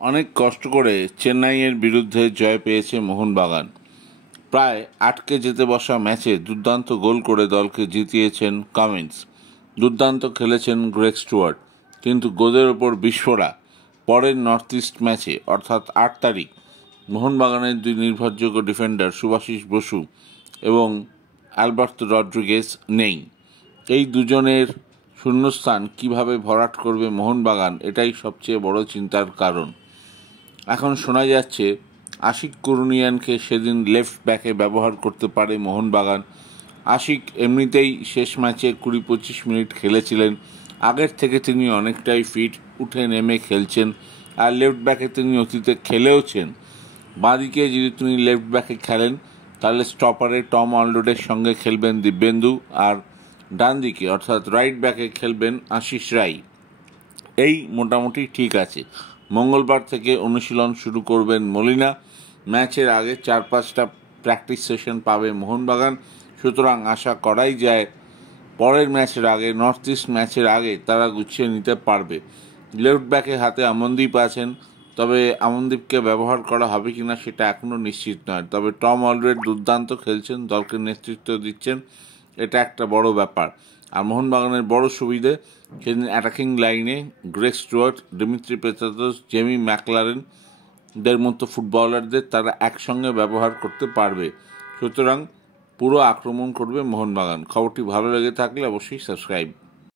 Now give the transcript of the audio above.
অনেক কষ্ট করে চেন্নাইয়ের বিরুদ্ধে জয় পেয়েছে মোহনবাগান। প্রায় আটকে যেতে বসা ম্যাচে দুর্দান্ত গোল করে দলকে জিতিয়েছেন কামিন্স। দুর্দান্ত খেলেছেন গ্রেগ স্টুয়ার্ট, কিন্তু গোলের ওপর বিস্ফোরা। পরের নর্থ ইস্ট ম্যাচে অর্থাৎ 8 তারিখ মোহনবাগানের দুই নির্ভরযোগ্য ডিফেন্ডার সুভাশিস বসু এবং অ্যালবার্তো রড্রিগেজ নেই। এই দুজনের শূন্যস্থান কিভাবে ভরাট করবে মোহনবাগান, এটাই সবচেয়ে বড় চিন্তার কারণ। এখন শোনা যাচ্ছে আশিক কুরুনিয়ানকে সেদিন লেফট ব্যাকে ব্যবহার করতে পারে মোহনবাগান। আশিক এমনিতেই শেষ ম্যাচে 20-25 মিনিট খেলেছিলেন। আগের থেকে তিনি অনেকটাই ফিট, উঠে নেমে খেলছেন, আর লেফট ব্যাকে তিনি অতীতে খেলেওছেন। বাঁদিকে যদি তিনি লেফট ব্যাকে খেলেন তাহলে স্টপারে টম অলরেডের সঙ্গে খেলবেন দিব্যেন্দু, আর ডান দিকে অর্থাৎ রাইট ব্যাকে খেলবেন আশিস রায়। এই মোটামুটি ঠিক আছে। মঙ্গলবার থেকে অনুশীলন শুরু করবেন মলিনা। ম্যাচের আগে 4-5টা প্র্যাকটিস সেশন পাবে মোহনবাগান। সুতরাং আশা করাই যায় পরের ম্যাচের আগে, নর্থ ইস্ট ম্যাচের আগে তারা গুছিয়ে নিতে পারবে। লেফট ব্যাকে হাতে আমনদীপ আছেন, তবে আমনদীপকে ব্যবহার করা হবে কিনা সেটা এখনও নিশ্চিত নয়। তবে টম অলরেড দুর্দান্ত খেলছেন, দলকে নেতৃত্ব দিচ্ছেন, এটা একটা বড় ব্যাপার। আর মোহনবাগানের বড় সুবিধে, সেদিন অ্যাটাকিং লাইনে Greg Stewart, Dimitri Petratos, Jamie ম্যাকলারেনদের মতো ফুটবলারদের তারা একসঙ্গে ব্যবহার করতে পারবে। সুতরাং পুরো আক্রমণ করবে মোহনবাগান। খবরটি ভালো লেগে থাকলে অবশ্যই সাবস্ক্রাইব।